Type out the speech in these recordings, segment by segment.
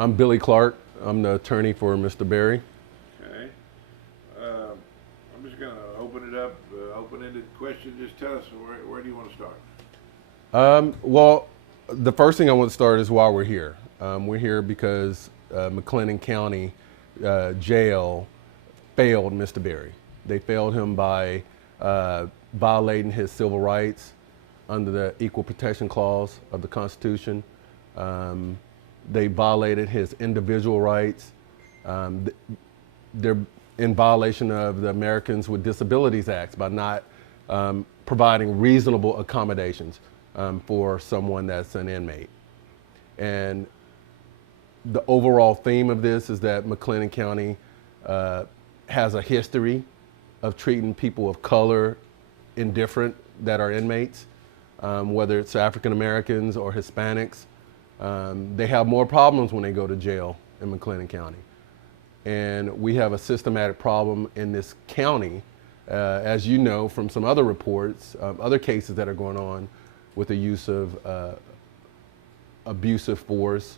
I'm Billy Clark. I'm the attorney for Mr. Berry. Okay. I'm just going to open it up, open-ended question. Just tell us, where do you want to start? Well, the first thing I want to start is why we're here. We're here because McLennan County Jail failed Mr. Berry. They failed him by violating his civil rights under the Equal Protection Clause of the Constitution. They violated his individual rights. They're in violation of the Americans with Disabilities Act by not providing reasonable accommodations for someone that's an inmate. And the overall theme of this is that McLennan County has a history of treating people of color indifferent that are inmates, whether it's African Americans or Hispanics. They have more problems when they go to jail in McLennan County. And we have a systematic problem in this county, as you know from some other reports, other cases that are going on with the use of abusive force,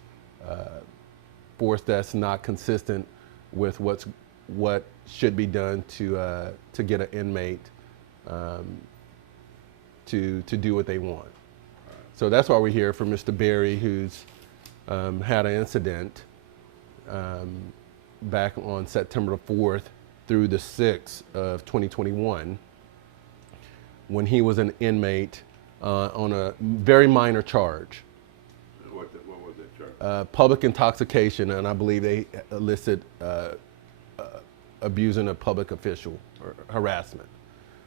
force that's not consistent with what should be done to get an inmate to do what they want. So that's why we're here for Mr. Berry, who's had an incident back on September the 4th through the 6th of 2021 when he was an inmate on a very minor charge. What was that charge? Public intoxication, and I believe they listed abusing a public official or harassment.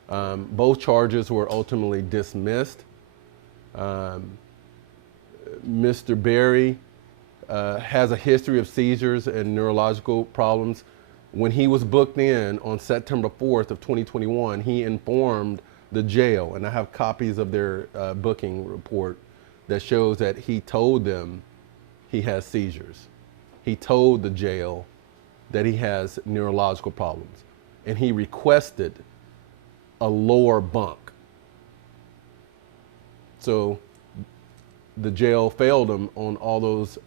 Both charges were ultimately dismissed. Mr. Berry has a history of seizures and neurological problems. When he was booked in on September 4th of 2021, he informed the jail, and I have copies of their booking report that shows that he told them he has seizures. He told the jail that he has neurological problems, and he requested a lower bunk. So the jail failed him on all those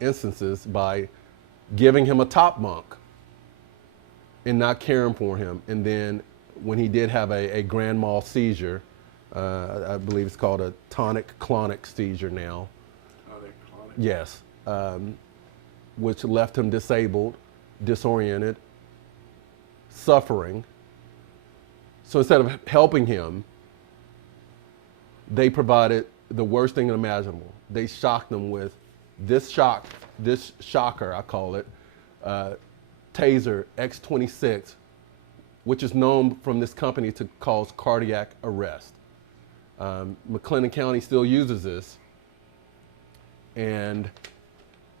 instances by giving him a top bunk and not caring for him. And then when he did have a grand mal seizure, I believe it's called a tonic-clonic seizure now. Tonic-clonic? Yes, which left him disabled, disoriented, suffering. So instead of helping him, they provided the worst thing imaginable. They shocked him with this shocker, I call it, taser X26, which is known from this company to cause cardiac arrest. McLennan County still uses this, and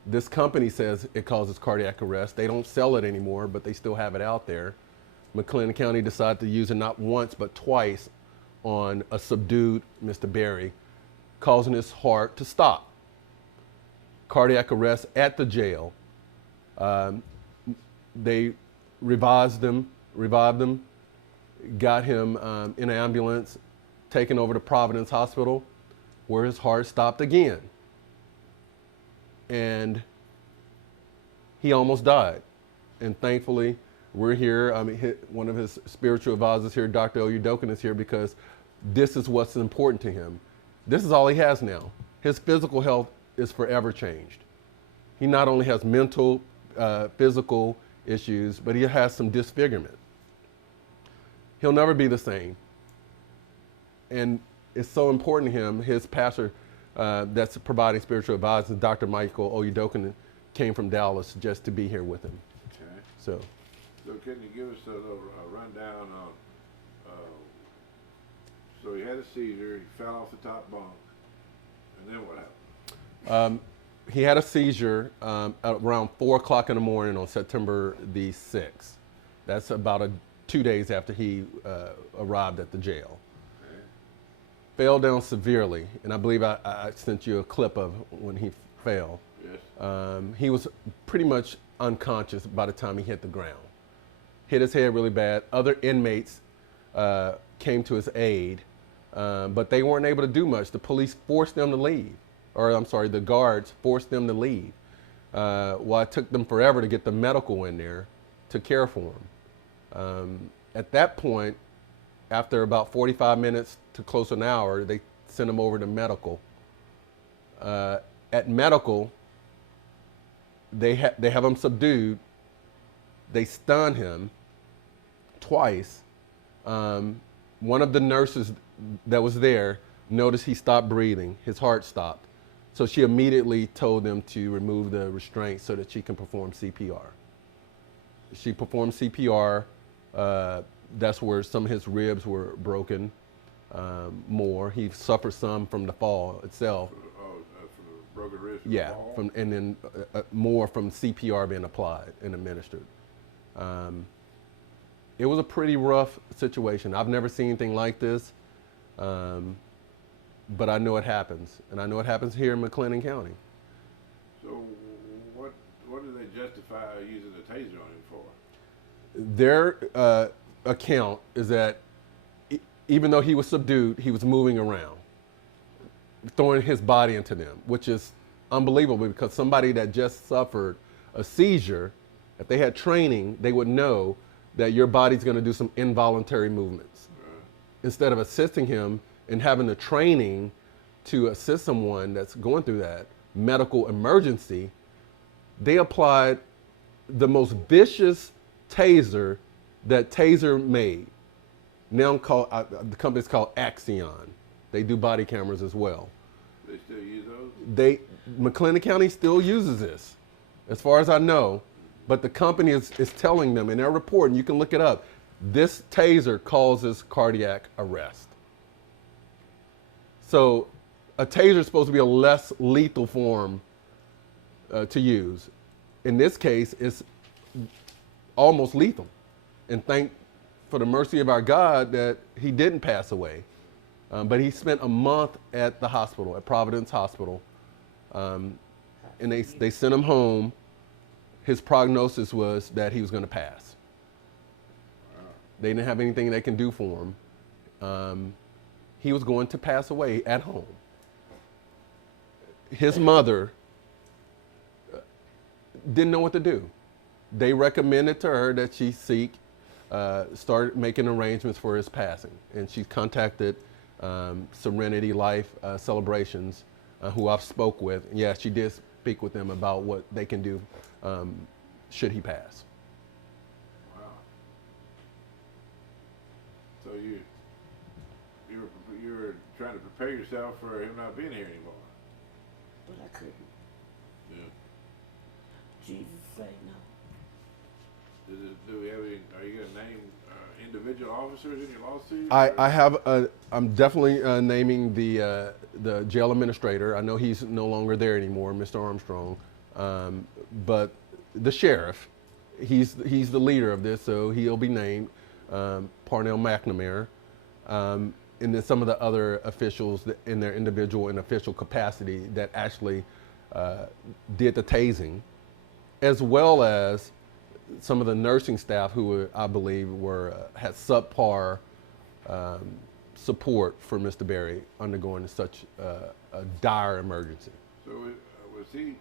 this company says it causes cardiac arrest. They don't sell it anymore, but they still have it out there. McLennan County decided to use it not once, but twice on a subdued Mr. Berry, causing his heart to stop. Cardiac arrest at the jail. They revived him, got him in an ambulance, taken over to Providence Hospital, where his heart stopped again. And he almost died. And thankfully, we're here. One of his spiritual advisors here, Dr. Oyudokin, is here because this is what's important to him. This is all he has now. His physical health is forever changed. He not only has mental, physical issues, but he has some disfigurement. He'll never be the same. And it's so important to him. His pastor that's providing spiritual advice, Dr. Michael Oyudokin, came from Dallas just to be here with him. Okay. So can you give us a little rundown on, so he had a seizure, he fell off the top bunk, and then what happened? he had a seizure around 4 o'clock in the morning on September the 6th. That's about 2 days after he arrived at the jail. Okay. Fell down severely, and I believe I sent you a clip of when he fell. Yes. He was pretty much unconscious by the time he hit the ground. Hit his head really bad. Other inmates came to his aid, but they weren't able to do much. The police forced them to leave, or I'm sorry, the guards forced them to leave. Well, it took them forever to get the medical in there to care for him. At that point, after about 45 minutes to close to an hour, they sent him over to medical. At medical, they have him subdued. They stun him twice. One of the nurses that was there noticed he stopped breathing. His heart stopped. So she immediately told them to remove the restraint so that she can perform CPR. She performed CPR. That's where some of his ribs were broken more. He suffered some from the fall itself. From the broken wrist? Yeah, and then more from CPR being applied and administered. It was a pretty rough situation. I've never seen anything like this, but I know it happens. And I know it happens here in McLennan County. So what do they justify using a taser on him for? Their account is that even though he was subdued, he was moving around, throwing his body into them, which is unbelievable because somebody that just suffered a seizure, if they had training, they would know that your body's going to do some involuntary movements. Right. Instead of assisting him and having the training to assist someone that's going through that medical emergency, they applied the most vicious taser that Taser made. Now called, the company's called Axion. They do body cameras as well. They still use those? McLennan County still uses this, as far as I know. But the company is telling them in their report, and you can look it up, this taser causes cardiac arrest. So a taser is supposed to be a less lethal form to use. In this case, it's almost lethal. And thank for the mercy of our God that he didn't pass away. But he spent a month at the hospital, at Providence Hospital. And they sent him home. His prognosis was that he was going to pass. They didn't have anything they can do for him. He was going to pass away at home. His mother didn't know what to do. They recommended to her that she start making arrangements for his passing. And she contacted Serenity Life Celebrations, who I've spoke with. And yeah, she did speak with them about what they can do should he pass. Wow. So you were trying to prepare yourself for him not being here anymore. But I couldn't. Yeah. Jesus say no. Do we have any, are you going to name individual officers in your lawsuit? I have I'm definitely naming the jail administrator. I know he's no longer there anymore, Mr. Armstrong. But the sheriff, he's the leader of this, so he'll be named, Parnell McNamara, and then some of the other officials in their individual and official capacity that actually did the tasing, as well as some of the nursing staff who I believe had subpar support for Mr. Berry undergoing such a dire emergency. So was he?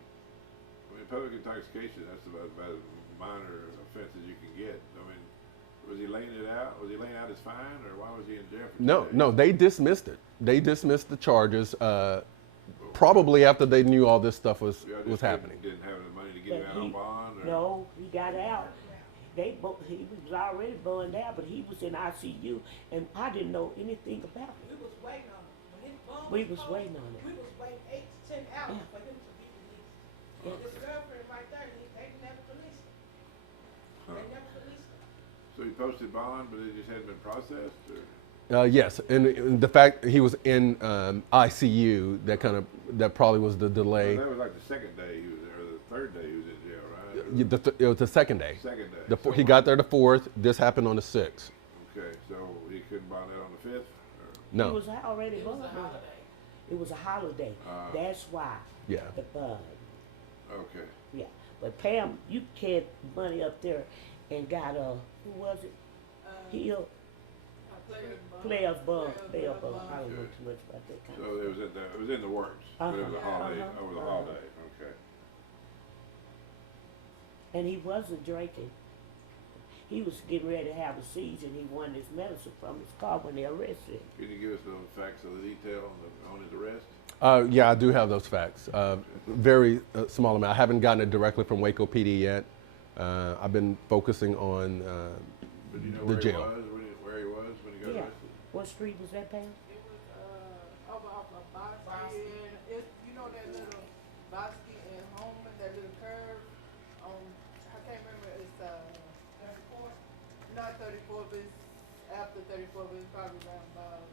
Public intoxication, that's about as minor offense as you can get. I mean, was he laying it out? Was he laying out his fine, or why was he in jail for 2 days? No, they dismissed it. They dismissed the charges, probably after they knew all this stuff was happening. Didn't have the money to get him out on bond? Or? No, he got out. He was already burned out, but he was in ICU, and I didn't know anything about it. We was waiting on him. When his bond We was waiting on it. We was waiting 8 to 10 hours Yeah. for him to be released. Yeah. His girlfriend right there, they never released him. Huh. They never released him. So he posted bond, but it just hadn't been processed? Or? Yes, and the fact he was in ICU, that probably was the delay. Well, that was like the second day he was there, or the third day he was in jail, right? It was the second day. Second day. He got there the 4th. This happened on the 6th. Okay, so he couldn't bond it on the 5th? Or? No. It was already burned. It was a holiday. That's why. Yeah. The bud. Okay. Yeah. But Pam, you carried money up there and got who was it? Hill. Players bond. Player bond. I don't know too much about that kind So it was in the works, but it was a holiday. Uh-huh. Over the holiday. Okay. And he wasn't drinking. He was getting ready to have a seizure, and he wanted his medicine from his car when they arrested him. Can you give us some facts of the detail on his arrest? Yeah, I do have those facts. Very small amount. I haven't gotten it directly from Waco PD yet. I've been focusing on But you know the where jail. where he was when he got Yeah. arrested? What street was that, Pam? It was, over off of Bosky, and it, you know that little Bosky and Holman, that little curve on, I can't remember, it's, 34th? Not 34th, it's after 34th, it's probably around about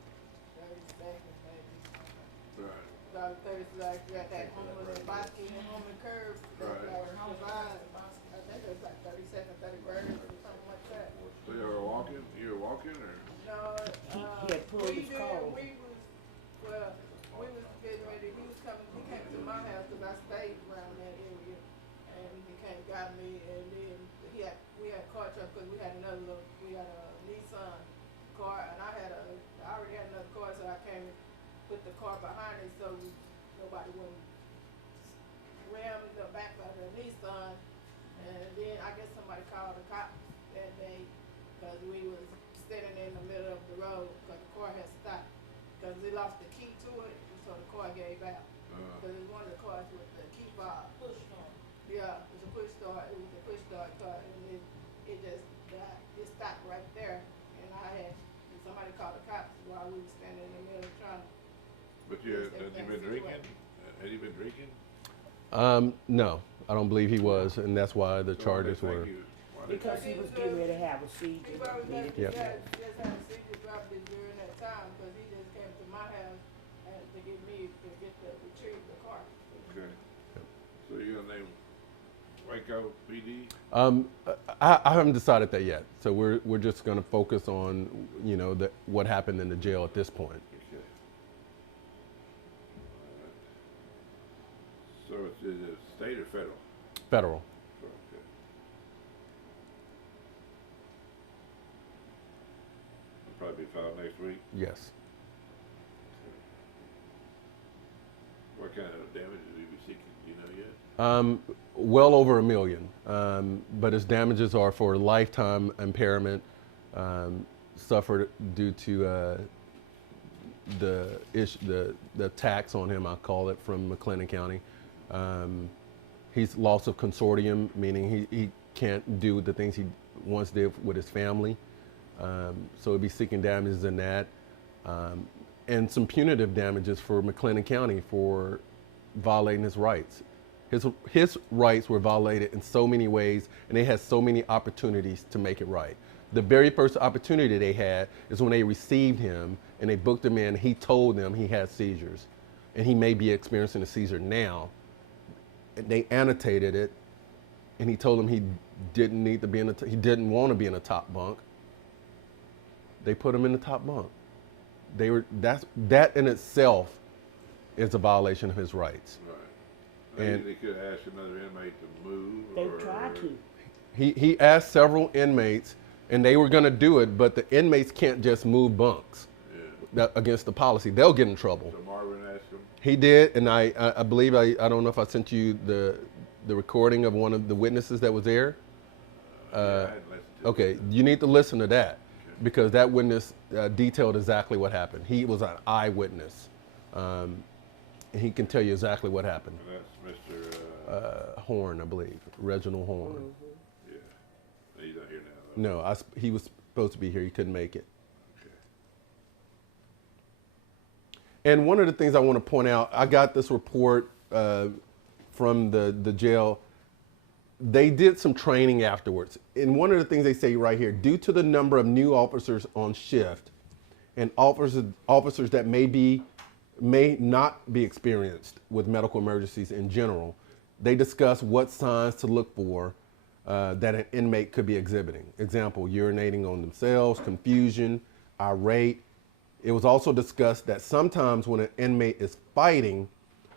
32nd, maybe. Right. About 30, like, you got that Holman and Bosky and Holman curve, that, Right. divide, I think it was like 32nd, 31st, or something like that. So you were walking? You were walking or? No, He had pulled his car. we was getting ready, he came to my house, cause I stayed around that area, and he came, got me, and then we had a car truck, cause we had a Nissan car, and I already had another car, so I came and put the car behind it, so nobody wouldn't ram the back of the Nissan, and then I guess somebody called the cops that day, cause we was standing in the middle of the road, cause the car had stopped, cause they lost the key to it, so the car gave out. Cause it's one of the cars with the key fob. Push start. Yeah, it was a push start. It was a push start car, and it just died. It stopped right there, and somebody called the cops while we were standing in the middle trying to. But had you been drinking? Had he been drinking? No, I don't believe he was, and that's why the So charges why were. they think Because he was getting ready to have a seizure. He probably Needed Yeah. just had a seizure probably during that time, cause he just came to my house and to get me to retrieve the car. Okay. So you're gonna name Waco PD? I haven't decided that yet. So we're just going to focus on what happened in the jail at this point. Okay. So is it state or federal? Federal. Okay. It'll probably be filed next week. Yes. What kind of damages will you be seeking? Do you know yet? Well over $1 million, but his damages are for lifetime impairment suffered due to the tax on him, I call it, from McLennan County. He's loss of consortium, meaning he can't do the things he once did with his family. So he'll be seeking damages in that. And some punitive damages for McLennan County for violating his rights. His rights were violated in so many ways, and they had so many opportunities to make it right. The very first opportunity they had is when they received him and they booked him in. He told them he had seizures, and he may be experiencing a seizure now. And they annotated it, and he told them he didn't need to be he didn't want to be in a top bunk. They put him in the top bunk. That in itself is a violation of his rights. Right. And They could ask another inmate to move. They or, tried to. he asked several inmates, and they were going to do it, but the inmates can't just move bunks against the policy. They'll get in trouble. So Marvin asked him. He did, and I believe I don't know if I sent you the recording of one of the witnesses that was there. I hadn't listened to Okay, it. you need to listen to that because that witness detailed exactly what happened. He was an eyewitness. He can tell you exactly what happened. And that's Mr. Horn, I believe, Reginald Horn. Yeah. He's not here now, though. No, he was supposed to be here. He couldn't make it. Okay. And one of the things I want to point out, I got this report from the jail. They did some training afterwards. And one of the things they say right here, due to the number of new officers on shift and officers that may not be experienced with medical emergencies in general, they discuss what signs to look for that an inmate could be exhibiting. Example, urinating on themselves, confusion, irate. It was also discussed that sometimes when an inmate is fighting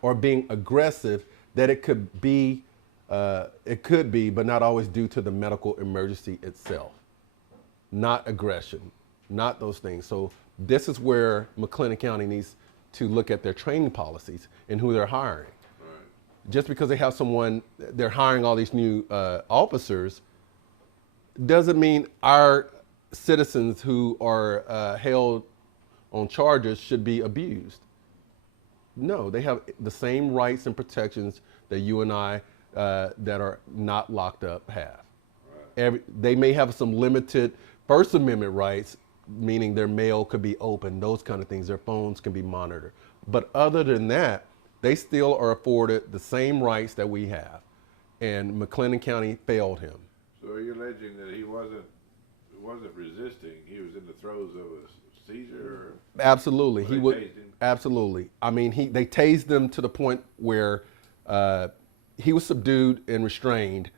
or being aggressive, that it could be, but not always due to the medical emergency itself. Not aggression, not those things. So this is where McLennan County needs to look at their training policies and who they're hiring. just because they have someone, they're hiring all these new officers, doesn't mean our citizens who are held on charges should be abused. No, they have the same rights and protections that you and I that are not locked up have. They may have some limited First Amendment rights, meaning their mail could be open, those kind of things, their phones can be monitored. But other than that, they still are afforded the same rights that we have. And McLennan County failed him. So are you alleging that he wasn't resisting, he was in the throes of a seizure? Absolutely. He would. Absolutely. I mean, they tased him to the point where he was subdued and restrained.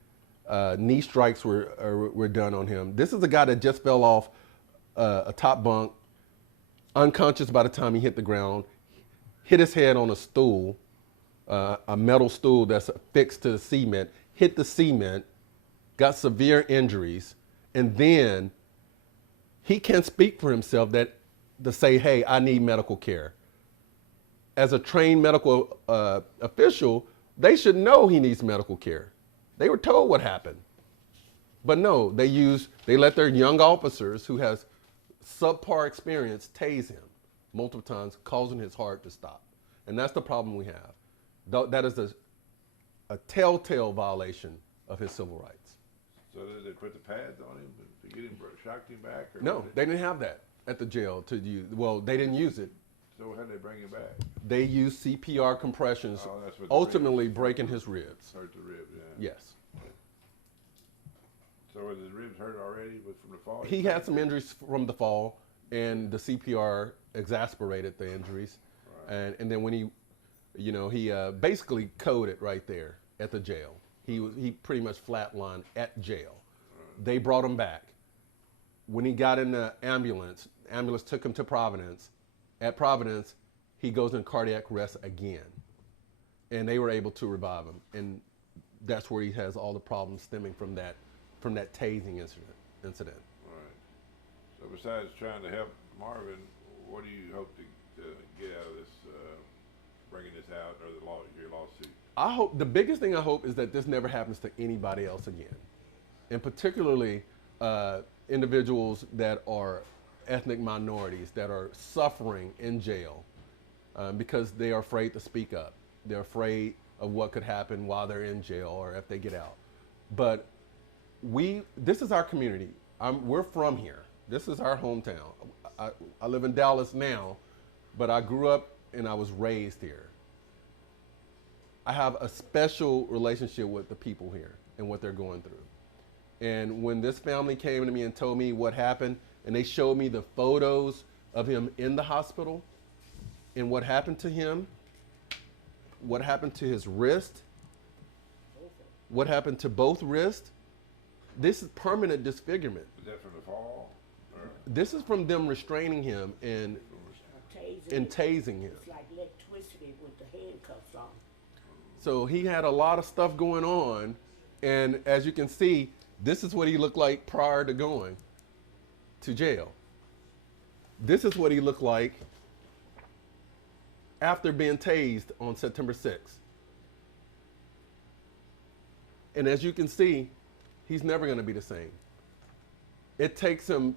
Knee strikes were done on him. This is a guy that just fell off a top bunk, unconscious by the time he hit the ground, hit his head on a stool, a metal stool that's affixed to the cement, hit the cement, got severe injuries, and then he can't speak for himself to say, hey, I need medical care. As a trained medical official, they should know he needs medical care. They were told what happened. But no, they let their young officers who has subpar experience tase him multiple times, causing his heart to stop. And that's the problem we have. That is a telltale violation of his civil rights. So did they put the pads on him to get him, shocked him back? Or No, they didn't have that at the jail to use. Well, they didn't use it. So how did they bring him back? They used CPR compressions, Oh, that's what ultimately breaking his ribs. Hurt the ribs, yeah. Yes. So were his ribs hurt already from the fall? He had some injuries from the fall, and the CPR exacerbated the injuries. Right. And then when he basically coded right there at the jail. He pretty much flatlined at jail. Right. They brought him back. When he got in the ambulance took him to Providence. At Providence, he goes in cardiac arrest again. And they were able to revive him. And that's where he has all the problems stemming from that tasing incident. Right. So besides trying to help Marvin, what do you hope to get out of this, bringing this out, or your lawsuit? The biggest thing I hope is that this never happens to anybody else again. And particularly individuals that are ethnic minorities that are suffering in jail because they are afraid to speak up. They're afraid of what could happen while they're in jail or if they get out. But this is our community. We're from here. This is our hometown. I live in Dallas now, but I grew up and I was raised here. I have a special relationship with the people here and what they're going through. And when this family came to me and told me what happened, and they showed me the photos of him in the hospital and what happened to him, what happened to his wrist, what happened to both wrists, this is permanent disfigurement. Is that from the fall? Or? This is from them restraining him and tasing him. It's like electricity with the handcuffs on. So he had a lot of stuff going on, and as you can see, this is what he looked like prior to going to jail. This is what he looked like after being tased on September 6th. And as you can see, he's never going to be the same. It takes him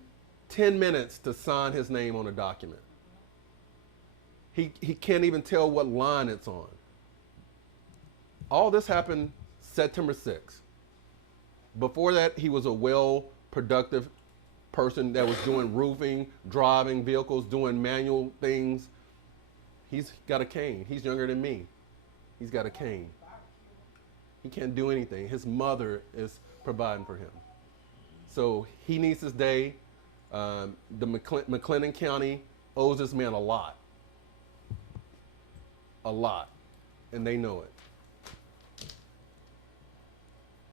10 minutes to sign his name on a document. He can't even tell what line it's on. All this happened September 6th. Before that, he was a well-productive person that was doing roofing, driving vehicles, doing manual things. He's got a cane. He's younger than me. He's got a cane. He can't do anything. His mother is providing for him. So he needs his day. The McLennan County owes this man a lot. A lot. And they know it.